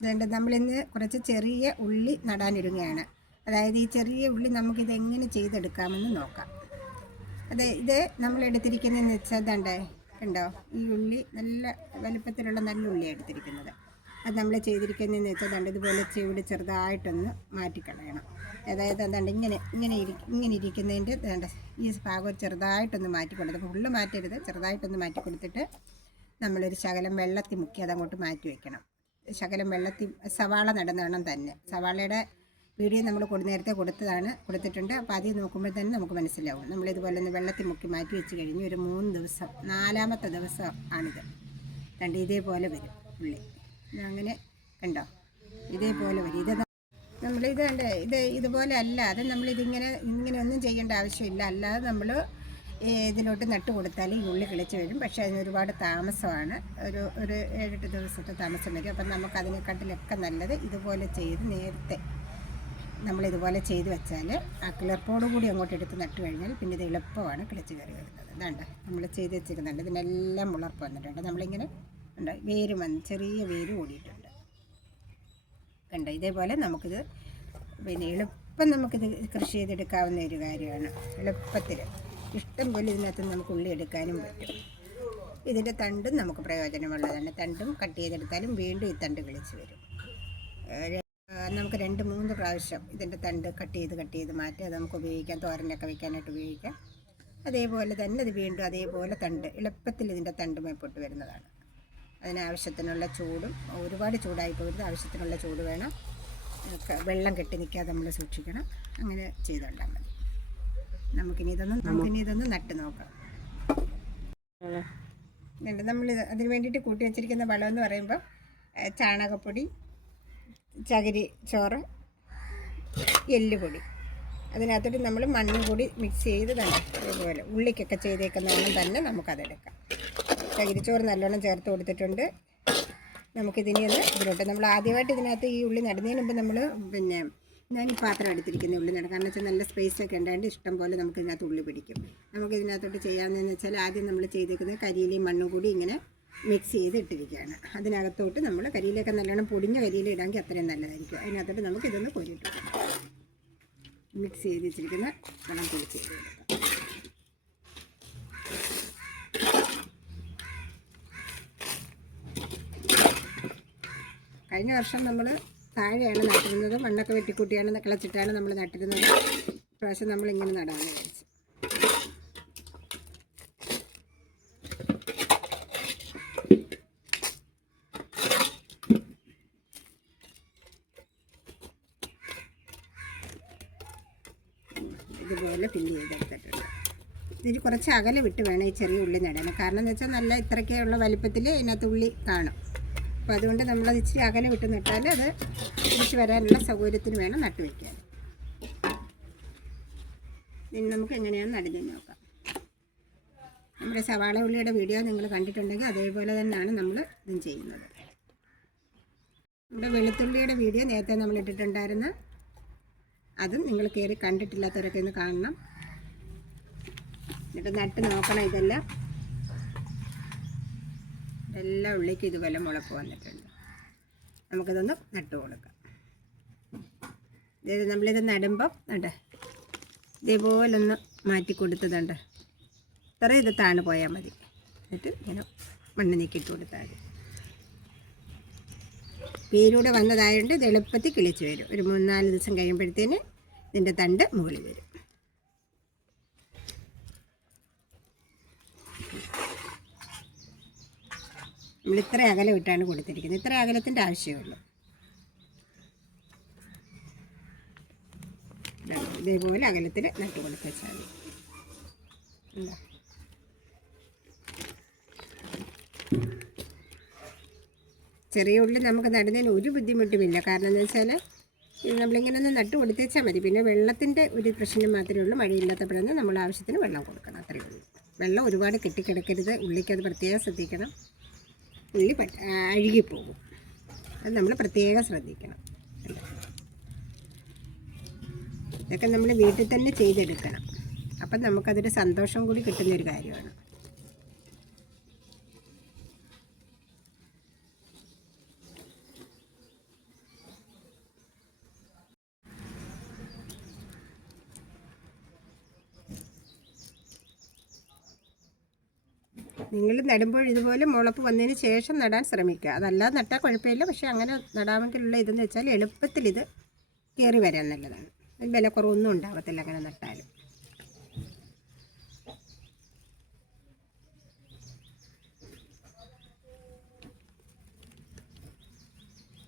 അതുകൊണ്ട് നമ്മളിന്ന് കുറച്ച് ചെറിയ ഉള്ളി നടാനൊരുങ്ങുകയാണ്. അതായത് ഈ ചെറിയ ഉള്ളി നമുക്കിത് എങ്ങനെ ചെയ്തെടുക്കാമെന്ന് നോക്കാം. ഇത് നമ്മൾ എടുത്തിരിക്കുന്നതെന്ന് വെച്ചാൽ ദണ്ടേ കണ്ടോ, ഈ ഉള്ളി നല്ല വലുപ്പത്തിലുള്ള നല്ല ഉള്ളിയാണ് എടുത്തിരിക്കുന്നത്. അത് നമ്മൾ ചെയ്തിരിക്കുന്നതെന്ന് വെച്ചാൽ ദണ്ട് ഇതുപോലെ ചെവിട് ചെറുതായിട്ടൊന്ന് മാറ്റിക്കളയണം. അതായത് ദണ്ട് ഇങ്ങനെ ഇരിക്കുന്നതിൻ്റെ ദണ്ട് ഈ ഭാഗം ചെറുതായിട്ടൊന്ന് മാറ്റി കൊടുത്ത്, ഫുള്ള് മാറ്റരുത്, ചെറുതായിട്ടൊന്ന് മാറ്റി കൊടുത്തിട്ട് നമ്മളൊരു ശകലം വെള്ളത്തിൽ മുക്കി അതങ്ങോട്ട് മാറ്റി വയ്ക്കണം. ശകലം വെള്ളത്തിൽ സവാള നടുന്നതാണ് തന്നെ. സവാളയുടെ വീഡിയോ നമ്മൾ നേരത്തെ കൊടുത്തിട്ടുണ്ട്. അപ്പോൾ അതിൽ നോക്കുമ്പോൾ തന്നെ നമുക്ക് മനസ്സിലാവും. നമ്മളിതുപോലെ ഒന്ന് വെള്ളത്തിൽ മുക്കി മാറ്റി വെച്ച് കഴിഞ്ഞ് ഒരു 3 ദിവസം, 4ാമത്തെ ദിവസം ആണിത്. കണ്ട് ഇതേപോലെ വരും ഉള്ളി. അങ്ങനെ കണ്ടോ, ഇതേപോലെ വരും. ഇതുപോലെ അല്ലാതെ ഇങ്ങനെ ഒന്നും ചെയ്യേണ്ട ആവശ്യമില്ല. അല്ലാതെ നമ്മൾ ഇതിലോട്ട് നട്ട് കൊടുത്താൽ ഈ ഉള്ളി കിളിച്ച് വരും. പക്ഷേ അതിന് ഒരുപാട് താമസമാണ്, ഒരു 7-8 ദിവസത്തെ താമസം വരും. അപ്പം നമുക്കതിനെക്കാട്ടിലൊക്കെ നല്ലത് ഇതുപോലെ ചെയ്ത് നേരത്തെ നമ്മളിതുപോലെ ചെയ്ത് വെച്ചാൽ ആ കിളിർപ്പോട് കൂടി അങ്ങോട്ട് എടുത്ത് നട്ട് കഴിഞ്ഞാൽ പിന്നെ ഇത് എളുപ്പമാണ് കിളിച്ച് കയറി വരുന്നത്. ഇതാണ്ട് നമ്മൾ ചെയ്ത് വെച്ചിരിക്കുന്നുണ്ട്. ഇതിനെല്ലാം മുളർപ്പ് വന്നിട്ടുണ്ട്. നമ്മളിങ്ങനെ ഉണ്ട്, വേര് ചെറിയ വേര് കൂടിയിട്ടുണ്ട്. കണ്ടോ, ഇതേപോലെ നമുക്കിത് പിന്നെ എളുപ്പം നമുക്കിത് കൃഷി ചെയ്തെടുക്കാവുന്ന ഒരു കാര്യമാണ്. എളുപ്പത്തിൽ ഇഷ്ടം പോലെ ഇതിനകത്ത് നമുക്ക് ഉള്ളി എടുക്കാനും പറ്റും. ഇതിൻ്റെ തണ്ടും നമുക്ക് പ്രയോജനമുള്ളതാണ്. തണ്ടും കട്ട് ചെയ്തെടുത്താലും വീണ്ടും ഈ തണ്ട് കിളിച്ച് വരും. നമുക്ക് 2-3 പ്രാവശ്യം ഇതിൻ്റെ തണ്ട് കട്ട് ചെയ്ത് മാറ്റി അത് നമുക്ക് ഉപയോഗിക്കാം. തോരനൊക്കെ വയ്ക്കാനായിട്ട് ഉപയോഗിക്കാം. അതേപോലെ തന്നെ ഇത് വീണ്ടും അതേപോലെ തണ്ട് എളുപ്പത്തിൽ ഇതിൻ്റെ തണ്ട് മേപ്പോട്ട് വരുന്നതാണ്. അതിനാവശ്യത്തിനുള്ള ചൂടും, ഒരുപാട് ചൂടായി പോകരുത്, ആവശ്യത്തിനുള്ള ചൂട് വേണം. വെള്ളം കെട്ടി നിൽക്കാതെ നമ്മൾ സൂക്ഷിക്കണം. അങ്ങനെ ചെയ്തുകൊണ്ടാൽ മതി. നമുക്കിനി ഇതൊന്ന് നട്ട് നോക്കാം. നമ്മൾ അതിന് വേണ്ടിയിട്ട് കൂട്ടി വെച്ചിരിക്കുന്ന വളമെന്ന് പറയുമ്പോൾ ചാണകപ്പൊടി, ചകിരി ചോറ്, എല്ലുപൊടി, അതിനകത്തോട്ട് നമ്മൾ മണ്ണും കൂടി മിക്സ് ചെയ്ത് തന്നെ ഇതുപോലെ ഉള്ളിക്കൊക്കെ ചെയ്തേക്കുന്ന വണ്ണം തന്നെ നമുക്കതെടുക്കാം. ചകിരിച്ചോറ് നല്ലോണം ചേർത്ത് കൊടുത്തിട്ടുണ്ട്. നമുക്കിതിനെ ഇതിലോട്ട് നമ്മൾ ആദ്യമായിട്ട് ഇതിനകത്ത് ഈ ഉള്ളി നടുന്നതിന് മുമ്പ് നമ്മൾ ഞാൻ ഈ പാത്രം എടുത്തിരിക്കുന്ന ഉള്ളി നടാം. കാരണം വെച്ചാൽ നല്ല സ്പേസൊക്കെ ഉണ്ടായിട്ട് ഇഷ്ടം പോലെ നമുക്ക് ഇതിനകത്ത് ഉള്ളി പിടിക്കും. നമുക്കിതിനകത്തോട്ട് ചെയ്യാമെന്ന് വെച്ചാൽ ആദ്യം നമ്മൾ ചെയ്തേക്കുന്നത് കരിയിലയും മണ്ണും കൂടി ഇങ്ങനെ മിക്സ് ചെയ്ത് ഇട്ടിരിക്കുകയാണ്. അതിനകത്തോട്ട് നമ്മൾ കരിയിലൊക്കെ നല്ലോണം പൊടിഞ്ഞ കരിയില ഇടാമെങ്കിൽ അത്രയും നല്ലതായിരിക്കും. അതിനകത്തോട്ട് നമുക്ക് ഇതൊന്ന് കോരിയിട്ട് മിക്സ് ചെയ്ത് വെച്ചിരിക്കുന്ന വെള്ളം പൊടിച്ച് ചെയ്ത് കൊടുക്കാം. കഴിഞ്ഞ വർഷം നമ്മൾ താഴെയാണ് നട്ടിരുന്നത്. മണ്ണൊക്കെ വെട്ടിക്കൂട്ടിയാണ് കിളച്ചിട്ടാണ് നമ്മൾ നട്ടിരുന്നത്. പ്രാവശ്യം നമ്മളിങ്ങനെ നടാമെന്ന് വിചാരിച്ചു. ഇതുപോലെ ഫില്ല് ചെയ്തെടുത്തിട്ടുണ്ട്. ഇതിന് കുറച്ച് അകലെ വിട്ട് വേണം ഈ ചെറിയ ഉള്ളി നടാൻ. കാരണം എന്ന് വെച്ചാൽ നല്ല ഇത്രയ്ക്കുള്ള വലിപ്പത്തിൽ ഇതിനകത്ത് ഉള്ളി കാണും. അപ്പോൾ അതുകൊണ്ട് നമ്മളത് ഇച്ചിരി അകലെ വിട്ട് നട്ടാൽ അത് തിരിച്ച് വരാനുള്ള സൗകര്യത്തിന് വേണം നട്ട് വയ്ക്കാൻ. ഇനി നമുക്ക് എങ്ങനെയാണ് നടുന്നതെന്ന് നോക്കാം. നമ്മുടെ സവാള ഉള്ളിയുടെ വീഡിയോ നിങ്ങൾ കണ്ടിട്ടുണ്ടെങ്കിൽ അതേപോലെ തന്നെയാണ് നമ്മൾ ഇതും ചെയ്യുന്നത്. നമ്മുടെ വെളുത്തുള്ളിയുടെ വീഡിയോ നേരത്തെ നമ്മൾ ഇട്ടിട്ടുണ്ടായിരുന്നു. അതും നിങ്ങൾ കയറി കണ്ടിട്ടില്ലാത്തവരൊക്കെ ഒന്ന് കാണണം. എന്നിട്ട് നട്ട് നോക്കണം. ഇതെല്ലാം ഉള്ളിക്ക് ഇതുപോലെ മുളപ്പ് വന്നിട്ടുണ്ട്. നമുക്കിതൊന്ന് നട്ട് കൊടുക്കാം. നമ്മളിത് നടുമ്പം ഇതേപോലൊന്ന് മാറ്റി കൊടുത്തതുണ്ട്. ഇത്ര ഇത് താണു പോയാൽ മതി. എന്നിട്ട് ഇങ്ങനെ മണ്ണ് നീക്കിയിട്ട് കൊടുത്താൽ മതി. വേരൂടെ വന്നതായതുകൊണ്ട് ഇത് എളുപ്പത്തിൽ കിളിച്ച് വരും. ഒരു 3-4 ദിവസം കഴിയുമ്പോഴത്തേന് ഇതിൻ്റെ തണ്ട് മുകളിൽ വരും. നമ്മൾ ഇത്ര അകലം ഇട്ടാണ് കൊടുത്തിരിക്കുന്നത്. ഇത്ര അകലത്തിൻ്റെ ആവശ്യമുള്ളൂ. ഇതേപോലെ അകലത്തിൽ നട്ട് കൊടുത്ത് വെച്ചാൽ മതി. ചെറിയ ഉള്ളി നമുക്ക് നടുന്നതിന് ഒരു ബുദ്ധിമുട്ടുമില്ല. കാരണം എന്താ വെച്ചാൽ ഇത് നമ്മളിങ്ങനെ ഒന്ന് നട്ട് കൊടുത്തേച്ചാൽ മതി. പിന്നെ വെള്ളത്തിൻ്റെ ഒരു പ്രശ്നം മാത്രമേ ഉള്ളൂ. മഴയില്ലാത്തപ്പോഴാണ് നമ്മൾ ആവശ്യത്തിന് വെള്ളം കൊടുക്കണം. അത്രയേ ഉള്ളൂ. വെള്ളം ഒരുപാട് കെട്ടിക്കിടക്കരുത്. ഉള്ളിക്കത് പ്രത്യേകം ശ്രദ്ധിക്കണം. ഉള്ളി അഴുകിപ്പോകും. അത് നമ്മൾ പ്രത്യേകം ശ്രദ്ധിക്കണം. ഇതൊക്കെ നമ്മൾ വീട്ടിൽ തന്നെ ചെയ്തെടുക്കണം. അപ്പം നമുക്കതൊരു സന്തോഷം കൂടി കിട്ടുന്നൊരു കാര്യമാണ്. നിങ്ങൾ നടുമ്പോൾ ഇതുപോലെ മുളപ്പ് വന്നതിന് ശേഷം നടാൻ ശ്രമിക്കുക. അതല്ലാതെ നട്ടാൽ കുഴപ്പമില്ല. പക്ഷേ അങ്ങനെ നടാമെങ്കിലുള്ള ഇതെന്ന് വെച്ചാൽ എളുപ്പത്തിൽ ഇത് കയറി വരാൻ നല്ലതാണ്. വില കുറവൊന്നും ഉണ്ടാകത്തില്ല അങ്ങനെ നട്ടാലും.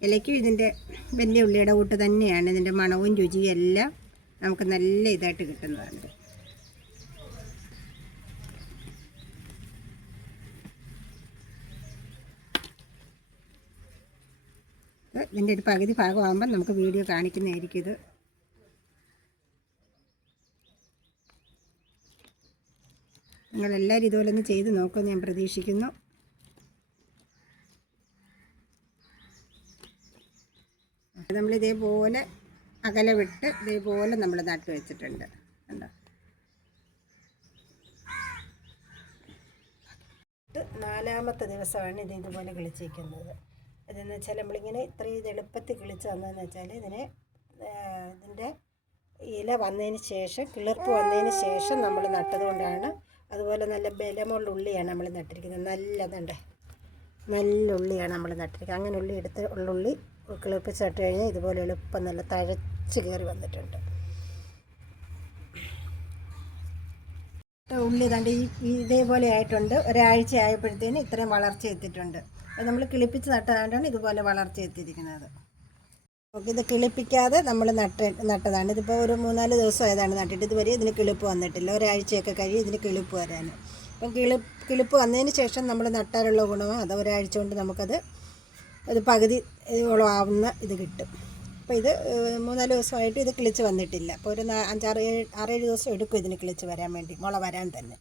ഇലയ്ക്കും ഇതിൻ്റെ വലിയ ഉള്ളിയുടെ കൂട്ട് തന്നെയാണ്. ഇതിൻ്റെ മണവും രുചിയും എല്ലാം നമുക്ക് നല്ല ഇതായിട്ട് കിട്ടുന്നതാണ്. ഇതിൻ്റെ ഒരു പകുതി ഭാഗമാകുമ്പോൾ നമുക്ക് വീഡിയോ കാണിക്കുന്നതായിരിക്കും. ഇത് നിങ്ങളെല്ലാവരും ഇതുപോലെ ഒന്ന് ചെയ്ത് നോക്കുമെന്ന് ഞാൻ പ്രതീക്ഷിക്കുന്നു. നമ്മളിതേപോലെ അകല വിട്ട് ഇതേപോലെ നമ്മൾ നട്ട് വെച്ചിട്ടുണ്ട്. കണ്ടോ? 4ാമത്തെ ദിവസമാണ് ഇത് ഇതുപോലെ കിളിച്ചിരിക്കുന്നത്. അതെന്ന് വെച്ചാൽ നമ്മളിങ്ങനെ ഇത്രയും ഇത് എളുപ്പത്തിൽ കിളിച്ച് വന്നതെന്ന് വെച്ചാൽ ഇതിൻ്റെ ഇല വന്നതിന് ശേഷം, കിളിർപ്പ് വന്നതിന് ശേഷം നമ്മൾ നട്ടതുകൊണ്ടാണ്. അതുപോലെ നല്ല ബലമുള്ള ഉള്ളിയാണ് നമ്മൾ നട്ടിരിക്കുന്നത്. നല്ല ഉള്ളിയാണ് നമ്മൾ നട്ടിരിക്കുന്നത്. അങ്ങനെ ഉള്ളി എടുത്ത് ഉള്ളുള്ളി കിളിർപ്പിച്ച് നട്ട് കഴിഞ്ഞാൽ ഇതുപോലെ എളുപ്പം നല്ല തഴച്ച് കയറി വന്നിട്ടുണ്ട്. ഉള്ളി കണ്ട് ഇതേപോലെ ആയിട്ടുണ്ട്. ഒരാഴ്ച ആയപ്പോഴത്തേന് ഇത്രയും വളർച്ച എത്തിയിട്ടുണ്ട്. അത് നമ്മൾ കിളിപ്പിച്ച് നട്ടതുകൊണ്ടാണ് ഇതുപോലെ വളർച്ച എത്തിയിരിക്കുന്നത്. ഇത് കിളിപ്പിക്കാതെ നമ്മൾ നട്ടതാണ്. ഇതിപ്പോൾ ഒരു 3-4 ദിവസം ആയതാണ് നട്ടിട്ട്. ഇതുവരെ ഇതിന് കിളിപ്പ് വന്നിട്ടില്ല. ഒരാഴ്ചയൊക്കെ കഴിയും ഇതിന് കിളിപ്പ് വരാൻ. അപ്പം കിളിപ്പ് വന്നതിന് ശേഷം നമ്മൾ നട്ടാലുള്ള ഗുണമോ അത് ഒരാഴ്ച കൊണ്ട് നമുക്കത് പകുതി ആവുന്ന ഇത് കിട്ടും. അപ്പോൾ ഇത് 3-4 ദിവസമായിട്ട് ഇത് കിളിച്ച് വന്നിട്ടില്ല. അപ്പോൾ ഒരു 5-6-7 ദിവസം എടുക്കും ഇതിന് കിളിച്ച് വരാൻ വേണ്ടി, മുള വരാൻ തന്നെ.